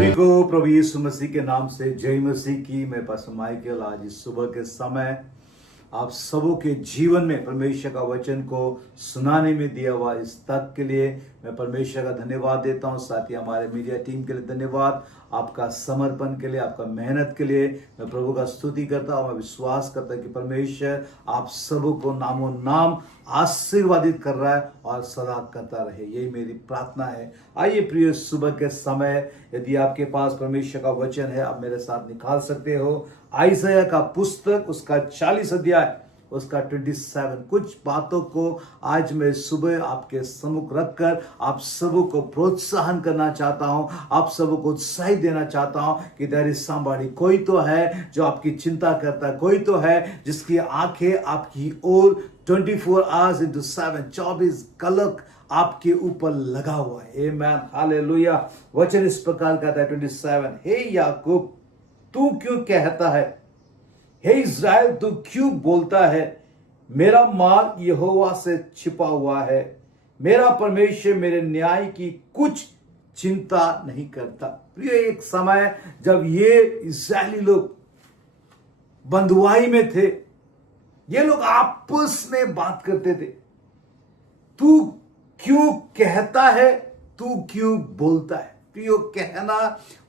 सभी को प्रभु यीशु मसीह के नाम से जय मसीह की। मैं पास्टर माइकल आज इस सुबह के समय आप सबों के जीवन में परमेश्वर का वचन को सुनाने में दिया हुआ इस तक के लिए मैं परमेश्वर का धन्यवाद देता हूं। साथ ही हमारे मीडिया टीम के लिए धन्यवाद, आपका समर्पण के लिए, आपका मेहनत के लिए मैं प्रभु का स्तुति करता हूं। मैं विश्वास करता हूं कि परमेश्वर आप सबों को नामो नाम आशीर्वादित कर रहा है और सदा करता रहे, यही मेरी प्रार्थना है। आइए प्रिय, सुबह के समय यदि आपके पास परमेश्वर का वचन है आप मेरे साथ निकाल सकते हो। आइज़ाया का पुस्तक उसका 40 अध्याय उसका 27। कुछ बातों को आज मैं सुबह आपके सम्मुख रखकर आप सबों को प्रोत्साहन करना चाहता हूं, आप सबों को उत्साहित देना चाहता हूं कि देयर इज समबडी, कोई तो है जो आपकी चिंता करता है, कोई तो है जिसकी आंखें आपकी ओर 24 आवर्स इंटू 7, 24 कलक आपके ऊपर लगा हुआ है। आमेन, हालेलुया। वचन इस प्रकार कहता है 27, हे याकूब तू क्यों कहता है, हे इज़राइल तू क्यों बोलता है, मेरा मार्ग यहोवा से छिपा हुआ है, मेरा परमेश्वर मेरे न्याय की कुछ चिंता नहीं करता। प्रिय, एक समय जब ये इज़राइली लोग बंधुआई में थे, ये लोग आपस में बात करते थे, तू क्यों कहता है, तू क्यों बोलता है। प्रियो, कहना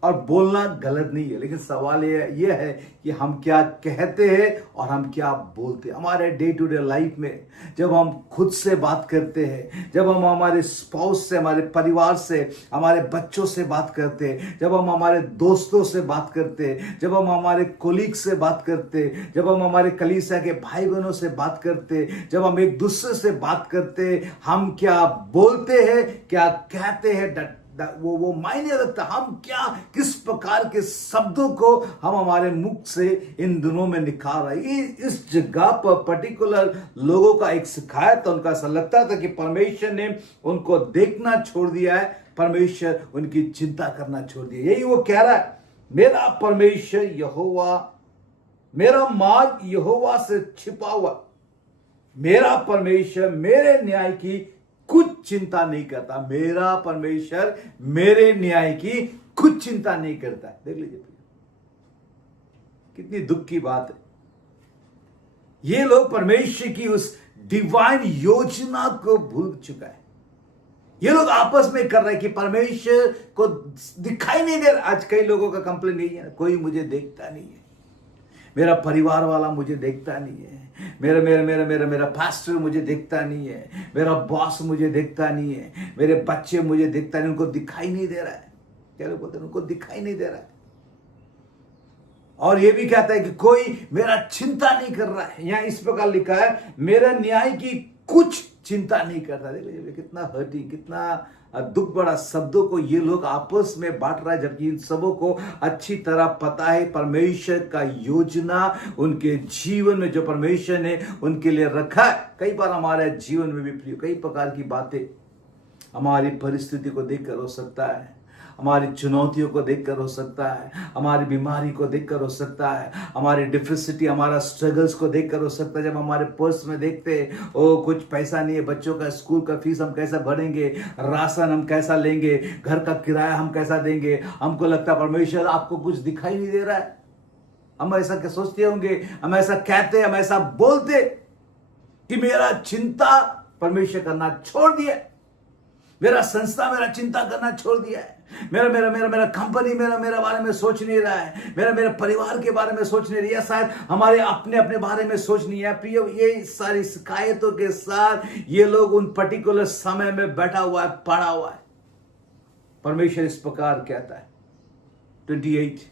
और बोलना गलत नहीं है, लेकिन सवाल ये है कि हम क्या कहते हैं और हम क्या बोलते हैं। हमारे डे टू डे लाइफ में जब हम खुद से बात करते हैं, जब हम हमारे स्पाउस से, हमारे परिवार से, हमारे बच्चों से बात करते हैं, जब हम हमारे दोस्तों से बात करते हैं, जब हम हमारे कोलीग से बात करते हैं, जब हम हमारे कलीसिया के भाई बहनों से बात करते हैं, जब हम एक दूसरे से बात करते हैं, हम क्या बोलते हैं, क्या कहते हैं, वो मायने रखता। हम क्या, किस प्रकार के शब्दों को हम हमारे मुख से इन दिनों में निकाल रहे हैं। इस जगह पर पर्टिकुलर लोगों का एक शिकायत था, उनका ऐसा लगता था कि परमेश्वर ने उनको देखना छोड़ दिया है, परमेश्वर उनकी चिंता करना छोड़ दिया। यही वो कह रहा है, मेरा परमेश्वर यहोवा, मेरा मार्ग यहोवा से छिपा हुआ, मेरा परमेश्वर मेरे न्याय की कुछ चिंता नहीं करता। मेरा परमेश्वर मेरे न्याय की कुछ चिंता नहीं करता। देख लीजिए कितनी दुख की बात है। ये लोग परमेश्वर की उस डिवाइन योजना को भूल चुका है। ये लोग आपस में कर रहे हैं कि परमेश्वर को दिखाई नहीं दे रहा। आज कई लोगों का कंप्लेन यही है, कोई मुझे देखता नहीं है, मेरा परिवार वाला मुझे देखता नहीं है, मेरा मेरा मेरा मेरा मेरा पास्टर मुझे देखता नहीं है, मेरा बॉस मुझे देखता नहीं है, मेरे बच्चे मुझे देखता नहीं, उनको दिखाई नहीं दे रहा है। क्या लोग बोलते हैं, उनको दिखाई नहीं दे रहा है। और ये भी कहता है कि कोई मेरा चिंता नहीं कर रहा है। यहां इस प्रकार लिखा है, मेरा न्याय की कुछ चिंता नहीं करता। देख लीजिए कितना हर्टिंग, कितना दुख बड़ा शब्दों को ये लोग आपस में बांट रहा है, जबकि इन सबों को अच्छी तरह पता है परमेश्वर का योजना उनके जीवन में जो परमेश्वर ने उनके लिए रखा है। कई बार हमारे जीवन में भी कई प्रकार की बातें हमारी परिस्थिति को देखकर हो सकता है, हमारी चुनौतियों को देखकर हो सकता है, हमारी बीमारी को देखकर हो सकता है, हमारी डिफिसिटी, हमारा स्ट्रगल्स को देखकर हो सकता है। जब हमारे पर्स में देखते हैं, ओ कुछ पैसा नहीं है, बच्चों का स्कूल का फीस हम कैसा भरेंगे, राशन हम कैसा लेंगे, घर का किराया हम कैसा देंगे, हमको लगता है परमेश्वर आपको कुछ दिखाई नहीं दे रहा है। हम ऐसा क्या सोचते होंगे, हम ऐसा कहते, हम ऐसा बोलते कि मेरा चिंता परमेश्वर करना छोड़ दिया, मेरा संस्था मेरा चिंता करना छोड़ दिया है, मेरा मेरा मेरा मेरा कंपनी मेरा बारे में सोच नहीं रहा है, मेरा मेरा परिवार के बारे में सोच नहीं रही है, शायद हमारे अपने बारे में सोच नहीं है। प्रिय, ये सारी शिकायतों के साथ ये लोग उन पर्टिकुलर समय में बैठा हुआ है, पड़ा हुआ है। परमेश्वर इस प्रकार कहता है 28,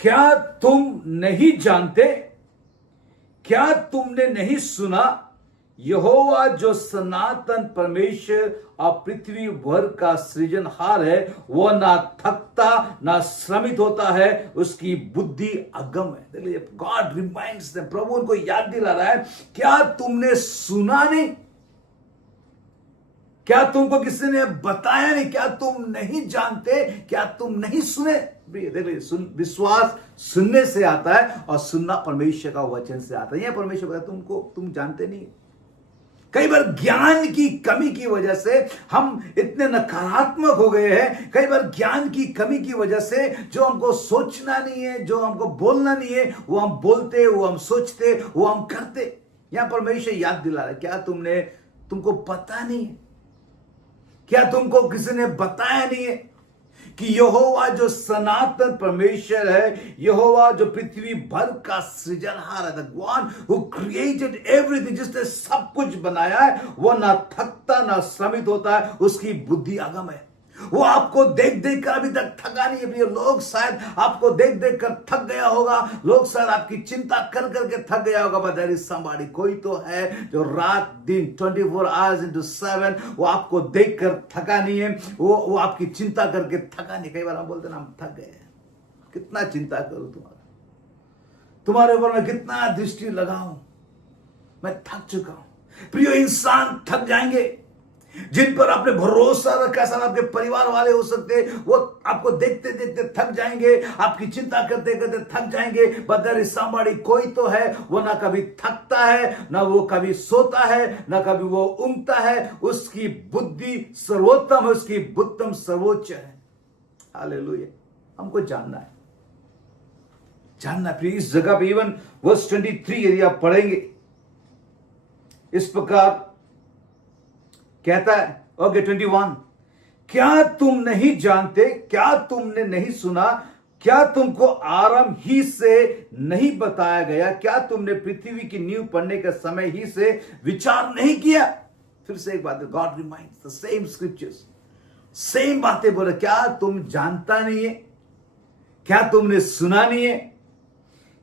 क्या तुम नहीं जानते, क्या तुमने नहीं सुना, यहोवा जो सनातन परमेश्वर और पृथ्वी भर का सृजनहार है, वह ना थकता ना श्रमित होता है, उसकी बुद्धि अगम है। देखिए, गॉड रिमाइंड्स देम, प्रभु उनको याद दिला रहा है, क्या तुमने सुना नहीं, क्या तुमको किसी ने बताया नहीं, क्या तुम नहीं जानते, क्या तुम नहीं सुने। देखिए, विश्वास सुनने से आता है और सुनना परमेश्वर का वचन से आता है। यह परमेश्वर कहता है तुम जानते नहीं, कई बार ज्ञान की कमी की वजह से हम इतने नकारात्मक हो गए हैं। कई बार ज्ञान की कमी की वजह से जो हमको सोचना नहीं है, जो हमको बोलना नहीं है, वो हम बोलते, वो हम सोचते, वो हम करते। यहां परमेश्वर याद दिला रहा है, क्या तुमको पता नहीं है? क्या तुमको किसी ने बताया नहीं है कि यहोवा जो सनातन परमेश्वर है, यहोवा जो पृथ्वी भर का सृजनहार है, the one who created everything, जिसने सब कुछ बनाया है, वो ना थकता ना श्रमित होता है, उसकी बुद्धि अगम है। वो आपको देख देख कर अभी तक थका नहीं है। लोग शायद आपको देख देख कर थक गया होगा, लोग शायद आपकी चिंता कर करके थक गया होगा, बट देयर इज समबडी, कोई तो है जो रात दिन 24 आवर्स इंटू 7 वो आपको देख कर थका नहीं है, वो आपकी चिंता करके थका नहीं। कई बार हम बोलते ना, हम थक गए, कितना चिंता करूं तुम्हारे ऊपर मैं कितना दृष्टि लगाऊं, मैं थक चुका हूं। प्रिय, इंसान थक जाएंगे। जिन पर आपने भरोसा रखा, सर आपके परिवार वाले हो सकते, वो आपको देखते देखते थक जाएंगे, आपकी चिंता करते करते थक जाएंगे। बट देयर इज समबडी, कोई तो है, वो ना कभी थकता है, ना वो कभी सोता है, ना कभी वो ऊँघता है। उसकी बुद्धि सर्वोत्तम है, उसकी बुद्धम सर्वोच्च है। हालेलुया। हमको जानना है, प्रिय। इस जगह पे इवन वर्स 23 यदि आप पढ़ेंगे, इस प्रकार कहता है, ओके 21, क्या तुम नहीं जानते, क्या तुमने नहीं सुना, क्या तुमको आरंभ ही से नहीं बताया गया, क्या तुमने पृथ्वी की नींव पड़ने के समय ही से विचार नहीं किया? फिर से एक बात, God reminds the same scriptures, same बातें बोले। क्या तुम जानता नहीं है? क्या तुमने सुना नहीं है?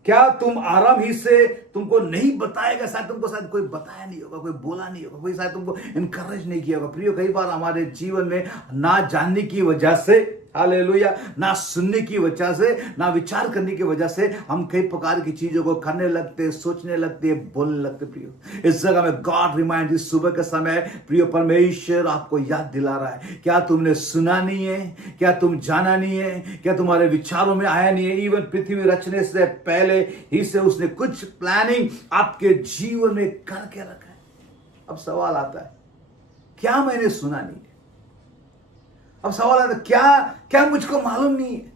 क्या तुम आराम ही से तुमको नहीं बताएगा? शायद तुमको शायद कोई बताया नहीं होगा, कोई बोला नहीं होगा, कोई शायद तुमको इनकरेज नहीं किया होगा। प्रियो, कई बार हमारे जीवन में ना जानने की वजह से, हालेलुया, ना सुनने की वजह से, ना विचार करने की वजह से हम कई प्रकार की चीजों को करने लगते, सोचने लगते, बोलने लगते। प्रियो, इस जगह में गॉड रिमाइंड, इस सुबह के समय प्रियो परमेश्वर आपको याद दिला रहा है, क्या तुमने सुना नहीं है? क्या तुम जाना नहीं है? क्या तुम्हारे विचारों में आया नहीं है? इवन पृथ्वी रचने से पहले ही से उसने कुछ प्लानिंग आपके जीवन में करके रखा है। अब सवाल आता है, क्या मैंने सुना नहीं है? अब सवाल आता है, क्या मुझको मालूम नहीं है?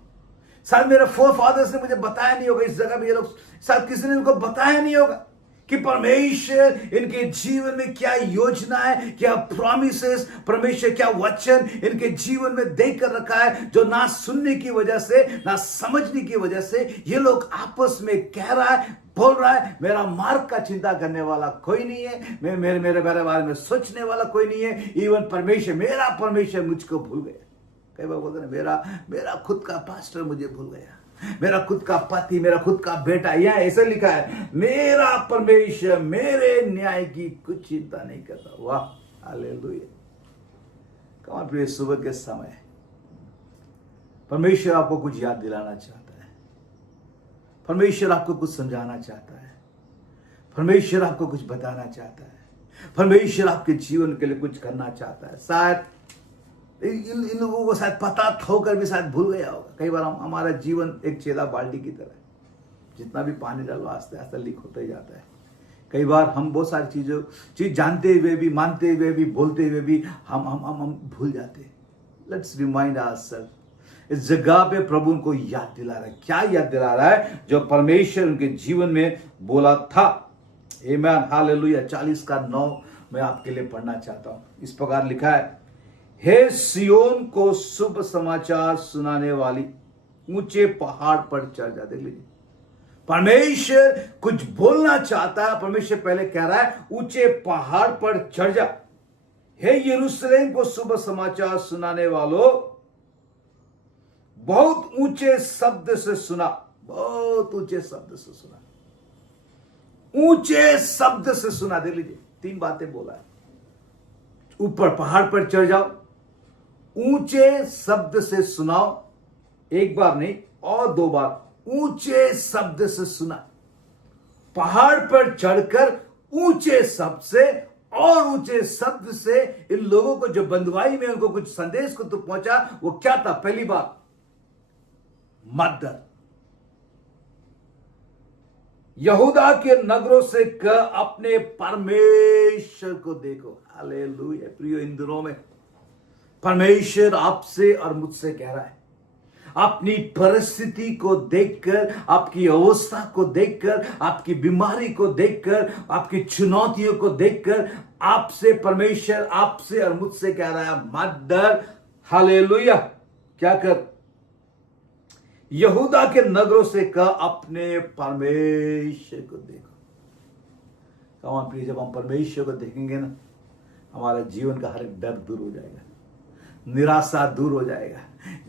शायद मेरे फोर फादर्स ने मुझे बताया नहीं होगा। इस जगह में ये लोग, शायद किसी ने उनको बताया नहीं होगा कि परमेश्वर इनके जीवन में क्या योजना है, क्या प्रॉमिसेस, परमेश्वर क्या वचन इनके जीवन में देकर रखा है, जो ना सुनने की वजह से, ना समझने की वजह से ये लोग आपस में कह रहा है, बोल रहा है, मेरा मार्ग का चिंता करने वाला कोई नहीं है, मेरे बारे में सोचने वाला कोई नहीं है। इवन मेरा परमेश्वर मुझको भूल गया। कई बार बोलते हैं, मेरा खुद का पास्टर मुझे भूल गया, मेरा खुद का पति, मेरा खुद का बेटा। यह ऐसा लिखा है, मेरा परमेश्वर मेरे न्याय की कुछ चिंता नहीं करता। वाह, हालेलुया। कमाल। प्रिय, सुबह के समय परमेश्वर आपको कुछ याद दिलाना चाहता है, परमेश्वर आपको कुछ समझाना चाहता है, परमेश्वर आपको कुछ बताना चाहता है, परमेश्वर आपके जीवन के लिए कुछ करना चाहता है। शायद इन लोगों को शायद पता होकर भी शायद भूल गया होगा। कई बार हमारा जीवन एक छेदा बाल्टी की तरह है, जितना भी पानी डालो आस्ते आस्ते लीक होता ही जाता है। कई बार हम बहुत सारी चीज जानते हुए भी, मानते हुए भी, बोलते हुए भी हम भूल जाते हैं। Let's remind ourselves. इस जगह पे प्रभु उनको याद दिला रहा है। क्या याद दिला रहा है? जो परमेश्वर उनके जीवन में बोला था। आमीन, हालेलुया। 40:9 मैं आपके लिए पढ़ना चाहता हूं। इस प्रकार लिखा है, हे सियोन को शुभ समाचार सुनाने वाली, ऊंचे पहाड़ पर चढ़ जा। देख लीजिए, परमेश्वर कुछ बोलना चाहता है। परमेश्वर पहले कह रहा है, ऊंचे पहाड़ पर चढ़ जा। हे यरूशलेम को शुभ समाचार सुनाने वालों, बहुत ऊंचे शब्द से सुना, बहुत ऊंचे शब्द से सुना, ऊंचे शब्द से सुना। देख लीजिए, 3 बातें बोला है। ऊपर पहाड़ पर चढ़ जाओ, ऊंचे शब्द से सुनाओ, एक बार नहीं और 2 बार, ऊंचे शब्द से सुना। पहाड़ पर चढ़कर ऊंचे शब्द से और ऊंचे शब्द से इन लोगों को, जो बंधुआई में उनको कुछ संदेश को तो पहुंचा, वो क्या था? पहली बात, मत डर। यहूदा के नगरों से कह अपने परमेश्वर को देखो। हालेलुया। प्रियो, इन दिनों में परमेश्वर आपसे और मुझसे कह रहा है, अपनी परिस्थिति को देखकर, आपकी अवस्था को देखकर, आपकी बीमारी को देखकर, आपकी चुनौतियों को देखकर आपसे परमेश्वर आपसे और मुझसे कह रहा है, मत डर। हालेलुया। क्या कर? यहूदा के नगरों से कह अपने परमेश्वर को देखो। कमान प्रिय, जब हम परमेश्वर को देखेंगे ना, हमारा जीवन का हर एक डर दूर हो जाएगा, निराशा दूर हो जाएगा,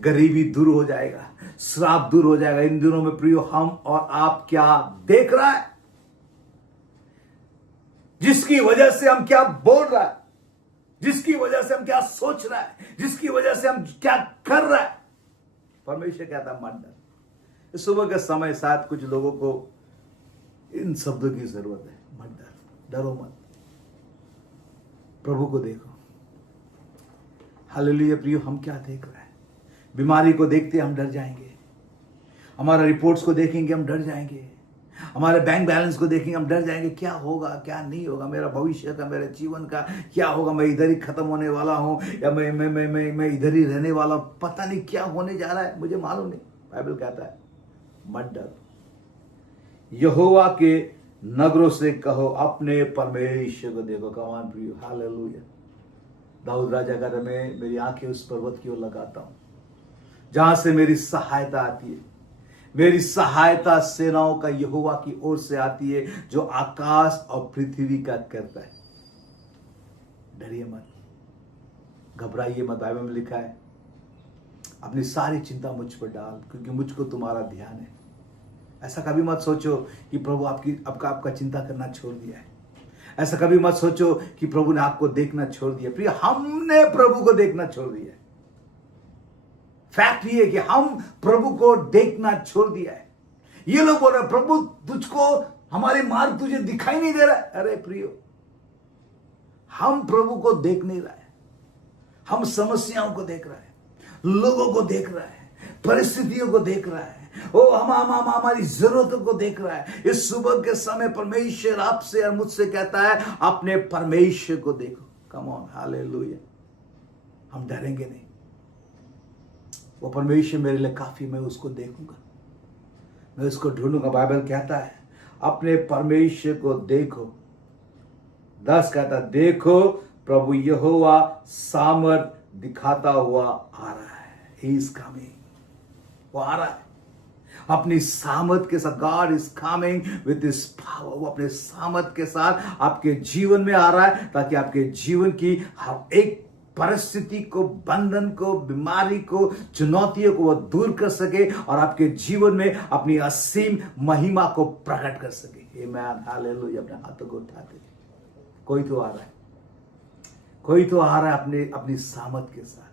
गरीबी दूर हो जाएगा, श्राप दूर हो जाएगा। इन दिनों में प्रियो, हम और आप क्या देख रहा है, जिसकी वजह से हम क्या बोल रहा है, जिसकी वजह से हम क्या सोच रहा है, जिसकी वजह से हम क्या कर रहा है, परमेश्वर कहता है मत डर। इस सुबह के समय शायद कुछ लोगों को इन शब्दों की जरूरत है। मत डर, डरो मत, प्रभु को देखो। हालेलुया। प्रियो, हम क्या देख रहे हैं? बीमारी को देखते हम डर जाएंगे, हमारा रिपोर्ट्स को देखेंगे हम डर जाएंगे, हमारे बैंक बैलेंस को देखेंगे हम डर जाएंगे। क्या होगा, क्या नहीं होगा, मेरा भविष्य का, मेरे जीवन का क्या होगा, मैं इधर ही खत्म होने वाला हूं या मैं इधर ही रहने वाला हूं, पता नहीं क्या होने जा रहा है, मुझे मालूम नहीं। बाइबल कहता है मत डर, यहोवा के नगरों से कहो अपने परमेश्वर को देखो। कमान प्रियो, हालेलुया। दाऊद राजा का मैं मेरी आंखें उस पर्वत की ओर लगाता हूं जहां से मेरी सहायता आती है। मेरी सहायता सेनाओं का यहोवा की ओर से आती है, जो आकाश और पृथ्वी का करता है। डरिए मत, घबराइए मत। बाइबल में लिखा है, अपनी सारी चिंता मुझ पर डाल, क्योंकि मुझको तुम्हारा ध्यान है। ऐसा कभी मत सोचो कि प्रभु आपका चिंता करना छोड़ दिया है। ऐसा कभी मत सोचो कि प्रभु ने आपको देखना छोड़ दिया। प्रिय, हमने प्रभु को देखना छोड़ दिया है। फैक्ट ये है कि हम प्रभु को देखना छोड़ दिया है। ये लोग बोल रहे प्रभु तुझको, हमारे मार्ग तुझे दिखाई नहीं दे रहा है। अरे प्रियो, हम प्रभु को देख नहीं रहे हैं, हम समस्याओं को देख रहे हैं, लोगों को देख रहे हैं, परिस्थितियों को देख रहा है, हम हमारी जरूरतों को देख रहा है। इस सुबह के समय परमेश्वर आपसे और मुझसे कहता है अपने परमेश्वर को देखो। Come on, hallelujah. हम डरेंगे नहीं, वो परमेश्वर मेरे लिए काफी, मैं उसको देखूंगा, मैं उसको ढूंढूंगा। बाइबल कहता है अपने परमेश्वर को देखो। 10 कहता है देखो प्रभु यहोवा सामर्थ दिखाता हुआ आ रहा है। ही इज कमिंग, वो आ रहा है अपनी सामर्थ के साथ। God is coming with his power. वो अपने सामर्थ के साथ आपके जीवन में आ रहा है, ताकि आपके जीवन की हर एक परिस्थिति को, बंधन को, बीमारी को, चुनौतियों को वो दूर कर सके और आपके जीवन में अपनी असीम महिमा को प्रकट कर सके। आमीन, हालेलुया। अपने हाथों को उठाते, कोई तो आ रहा है, कोई तो आ रहा है अपनी सामर्थ के साथ।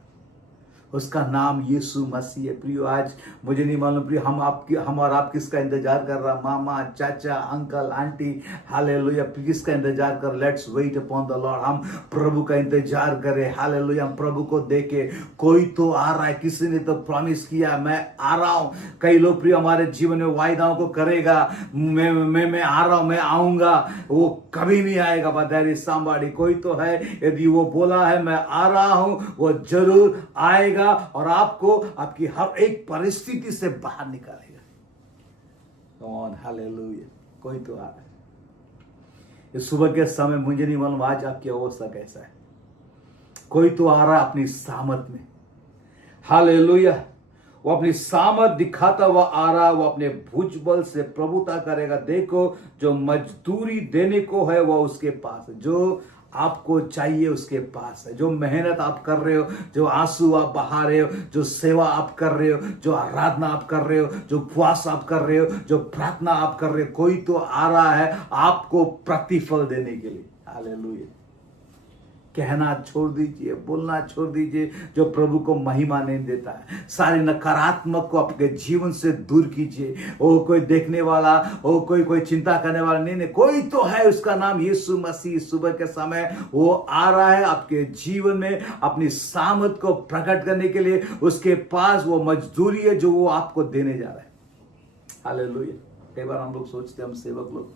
उसका नाम यीशु मसीह है। प्रियो, आज मुझे नहीं मालूम प्रियो हम और आप किसका इंतजार कर रहा, मामा, चाचा, अंकल, आंटी, हालेलुया, किसका इंतजार कर। Let's wait upon the Lord. हम प्रभु का इंतजार करें। हालेलुया, हम प्रभु को देखें। कोई तो आ रहा है, किसी ने तो प्रॉमिस किया मैं आ रहा हूं। कई लोग प्रियो हमारे जीवन में वायदाओं को करेगा, मैं आ रहा हूं, मैं आऊंगा, वो कभी नहीं आएगा। बट देयर इज समबडी, कोई तो है, यदि वो बोला है मैं आ रहा हूं, वो जरूर आएगा और आपको आपकी हर एक परिस्थिति से बाहर निकालेगा। कौन, हालेलुया। कोई तो आ रहा है। इस सुबह के समय मुझे नहीं मालूम आज आपकी अवस्था कैसा है। कोई तो आ रहा है अपनी सामर्थ में। हालेलुया। वो अपनी सामर्थ दिखाता हुआ आ रहा है। वो अपने भुजबल से प्रभुता करेगा। देखो, जो मजदूरी देने को है वो उसके पास है, जो आपको चाहिए उसके पास है। जो मेहनत आप कर रहे हो, जो आंसू आप बहा रहे हो, जो सेवा आप कर रहे हो, जो आराधना आप कर रहे हो, जो उपवास आप कर रहे हो, जो प्रार्थना आप कर रहे हो, कोई तो आ रहा है आपको प्रतिफल देने के लिए। हालेलुया। कहना छोड़ दीजिए, बोलना छोड़ दीजिए जो प्रभु को महिमा नहीं देता है। सारे नकारात्मक को आपके जीवन से दूर कीजिए। वो कोई देखने वाला, वो कोई चिंता करने वाला नहीं, कोई तो है, उसका नाम यीशु मसीह। सुबह के समय वो आ रहा है आपके जीवन में अपनी सामर्थ को प्रकट करने के लिए। उसके पास वो मजदूरी है जो वो आपको देने जा रहा है। हालेलुया। कई बार हम लोग सोचते हैं, हम सेवक लोग,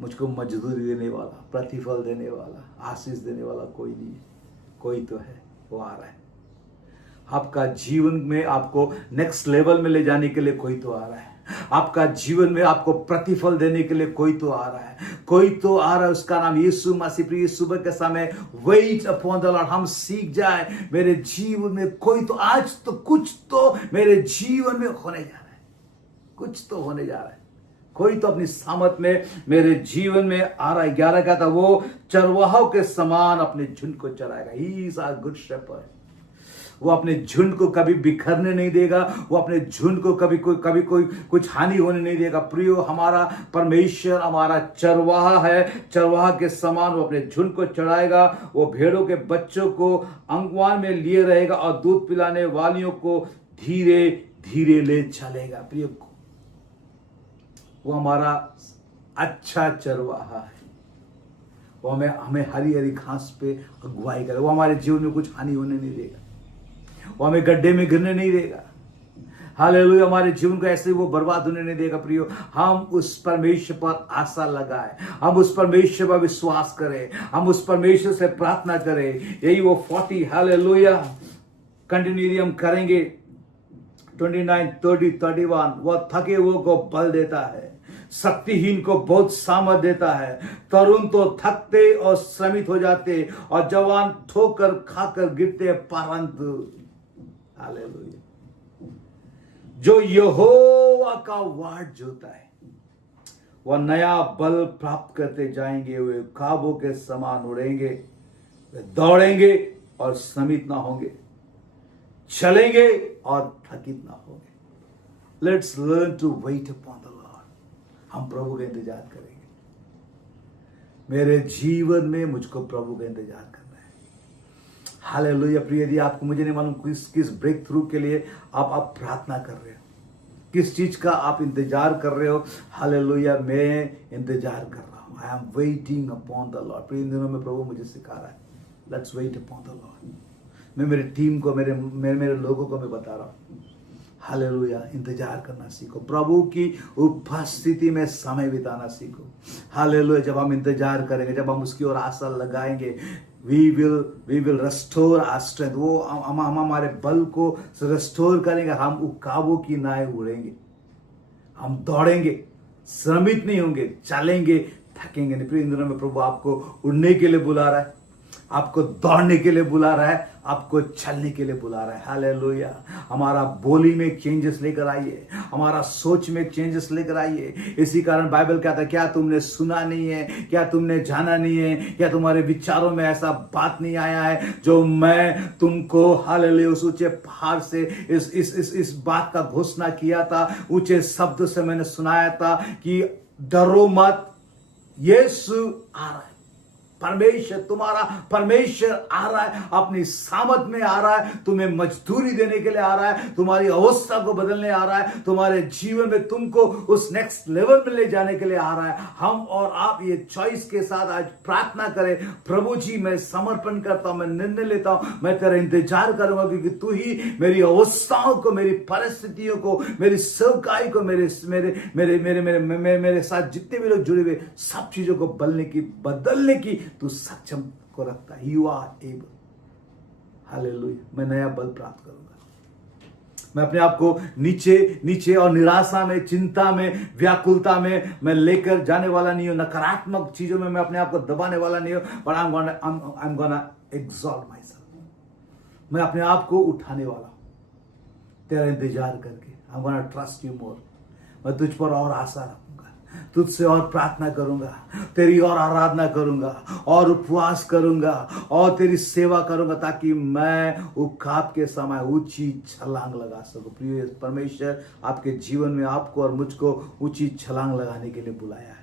मुझको मजदूरी देने वाला, प्रतिफल देने वाला, आशीष देने वाला कोई नहीं है। कोई तो है, वो आ रहा है। आपका जीवन में आपको नेक्स्ट लेवल में ले जाने के लिए कोई तो आ रहा है। आपका जीवन में आपको प्रतिफल देने के लिए कोई तो आ रहा है। कोई तो आ रहा है, उसका नाम यीशु मसीह। प्रिय, सुबह के समय वेट अपॉन द लॉर्ड, हम सीख जाए मेरे जीवन में कोई तो, आज तो कुछ तो मेरे जीवन में होने जा रहा है, कुछ तो होने जा रहा है। कोई तो अपनी सामत में मेरे जीवन में आ रहा है। 11 का था, वो चरवाहों के समान अपने झुंड को चराएगा। He is our good shepherd. वो अपने झुंड को कभी बिखरने नहीं देगा, वो अपने झुंड को कभी कोई कुछ हानि होने नहीं देगा। प्रियो, हमारा परमेश्वर हमारा चरवाहा है, चरवाहा के समान वो अपने झुंड को चढ़ाएगा। वो भेड़ों के बच्चों को अंगवान में लिए रहेगा और दूध पिलाने वालियों को धीरे धीरे ले चलेगा। प्रियो, वो हमारा अच्छा चरवाहा है। वो हमें हरी हरी घास पे अगुवाई करेगा। वो हमारे जीवन में कुछ हानि होने नहीं देगा, वो हमें गड्ढे में गिरने नहीं देगा। हालेलुया, हमारे जीवन को ऐसे वो बर्बाद होने नहीं देगा। प्रियो, हम उस परमेश्वर पर आशा लगाए, हम उस परमेश्वर पर विश्वास करें, हम उस परमेश्वर से प्रार्थना करें। यही वो 40 हालेलुया कंटिन्यू हम करेंगे। 29, 30, 31, वह थके हुए को बल देता है, शक्तिहीन को बहुत सामर्थ देता है। तरुण तो थकते और श्रमित हो जाते और जवान ठोकर खाकर गिरते, परंतु हालेलुया जो यहोवा का वाट जोता है वह नया बल प्राप्त करते जाएंगे। वे काबों के समान उड़ेंगे, वे दौड़ेंगे और श्रमित ना होंगे, चलेंगे और थकित ना होंगे। Let's learn to wait upon the Lord. हम प्रभु का इंतजार करेंगे। मेरे जीवन में मुझको प्रभु का इंतजार करना है। हालेलुया। प्रिय, यदि आपको, मुझे नहीं मालूम किस ब्रेक थ्रू के लिए आप प्रार्थना कर रहे हो, किस चीज का आप इंतजार कर रहे हो। हालेलुया, मैं इंतजार कर रहा हूं। I am waiting upon the Lord. प्रिय, इन दिनों में प्रभु मुझे सिखा रहा है, let's wait upon the Lord. मैं मेरे टीम को, मेरे लोगों को मैं बता रहा हूं, हालेलुया, इंतजार करना सीखो। प्रभु की उपस्थिति में समय बिताना सीखो। हालेलुया, जब हम इंतजार करेंगे, जब हम उसकी ओर आशा लगाएंगे, we will restore our strength. वो हम हमारे बल को रेस्टोर करेंगे। हम उकाबों की नाय उड़ेंगे, हम दौड़ेंगे, श्रमित नहीं होंगे, चलेंगे, थकेंगे नहीं। इन दिनों में प्रभु आपको उड़ने के लिए बुला रहा है, आपको दौड़ने के लिए बुला रहा है, आपको चलने के लिए बुला रहा है। हालेलुया। हमारा बोली में चेंजेस लेकर आइए, हमारा सोच में चेंजेस लेकर आइए। इसी कारण बाइबल कहता है, क्या तुमने सुना नहीं है, क्या तुमने जाना नहीं है, क्या तुम्हारे विचारों में ऐसा बात नहीं आया है जो मैं तुमको हालेलुया उस ऊंचे पहाड़ से इस बात का घोषणा किया था, ऊंचे शब्द से मैंने सुनाया था कि डरो मत, यीशु आ रहा है। परमेश्वर, तुम्हारा परमेश्वर आ रहा है, अपनी सामर्थ में आ रहा है, तुम्हें मजदूरी देने के लिए आ रहा है, तुम्हारी अवस्था को बदलने आ रहा है, तुम्हारे जीवन में तुमको उस नेक्स्ट लेवल में ले जाने के लिए आ रहा है। हम और आप ये चॉइस के साथ आज प्रार्थना करें, प्रभु जी मैं समर्पण करता हूं, मैं निर्णय लेता हूं, मैं तेरा इंतजार करूंगा, क्योंकि तू ही मेरी अवस्थाओं को, मेरी परिस्थितियों को, मेरी सेवकाई को, मेरे मेरे मेरे मेरे मेरे मेरे मेरे साथ जितने भी लोग जुड़े हुए, सब चीजों को बदलने की तू सक्षम को रखता है। You are able. हालेलुया। मैं नया बल प्राप्त करूंगा। मैं अपने आप को नीचे और निराशा में, चिंता में, व्याकुलता में मैं लेकर जाने वाला नहीं हूं। नकारात्मक चीजों में मैं अपने आप को दबाने वाला नहीं हूं, but I am gonna exalt my self. मैं अपने आप को उठाने वाला हूं तेरा इंतजार करके। I am gonna trust you more. मैं तुझ पर और आशा रखूंगा, तुझसे और प्रार्थना करूंगा, तेरी और आराधना करूंगा और उपवास करूंगा और तेरी सेवा करूंगा, ताकि मैं उकाब के समय ऊंची छलांग लगा सकूं। प्रिय परमेश्वर, आपके जीवन में आपको और मुझको ऊंची छलांग लगाने के लिए बुलाया है।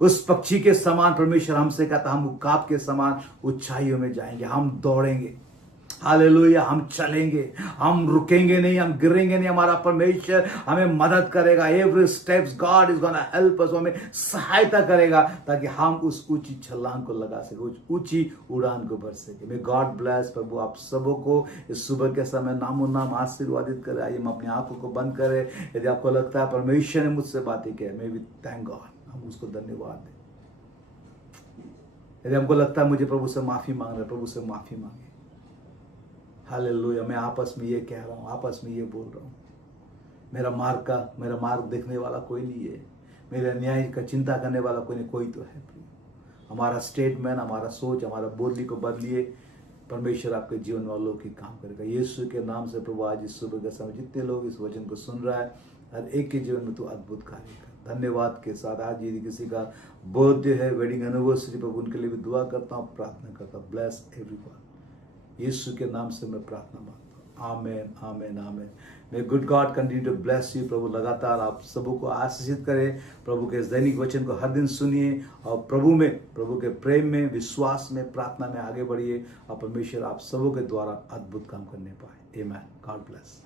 उस पक्षी के समान परमेश्वर हमसे कहता, हम उकाब के समान ऊंचाइयों में जाएंगे, हम दौड़ेंगे, हालेलुया, हम चलेंगे, हम रुकेंगे नहीं, हम गिरेंगे नहीं। हमारा परमेश्वर हमें मदद करेगा। Every steps God is gonna help us, हमें सहायता करेगा ताकि हम उस ऊंची छलांग को लगा सके, उस ऊंची उड़ान को भर सके। May God bless. प्रभु आप सबों को इस सुबह के समय नामो नाम आशीर्वादित करे। आइए हम अपनी आंखों को बंद करें। यदि आपको लगता है परमेश्वर ने मुझसे बातें की, मे भी थैंक गॉड, हम उसको धन्यवाद दें। यदि हमको लगता है मुझे प्रभु से माफी मांगना है, प्रभु से माफी मांगे। हालेलुया, मैं आपस में ये कह रहा हूँ, आपस में ये बोल रहा हूँ, मेरा मार्ग देखने वाला कोई नहीं है, मेरे न्याय का चिंता करने वाला कोई नहीं, कोई तो है। हमारा स्टेटमेंट, हमारा सोच, हमारा बोली को बदलिए। परमेश्वर आपके जीवन में अलौकिक काम करेगा यीशु के नाम से। प्रभु आज इस सुबह के समय जितने लोग इस वचन को सुन रहा है, हर एक के जीवन में तो अद्भुत कार्य कर। धन्यवाद के साथ आज यदि किसी का बर्थडे है, वेडिंग एनिवर्सरी, प्रभु उनके लिए भी दुआ करता हूँ, प्रार्थना करता हूँ। ब्लेस एवरीवन, यीशु के नाम से मैं प्रार्थना मांगता हूँ। आमेन, आमेन, आमेन। May good God continue to bless you. प्रभु लगातार आप सबों को आशीषित करें। प्रभु के इस दैनिक वचन को हर दिन सुनिए और प्रभु के प्रेम में, विश्वास में, प्रार्थना में आगे बढ़िए और परमेश्वर आप सबों के द्वारा अद्भुत काम करने पाए। आमेन। God bless.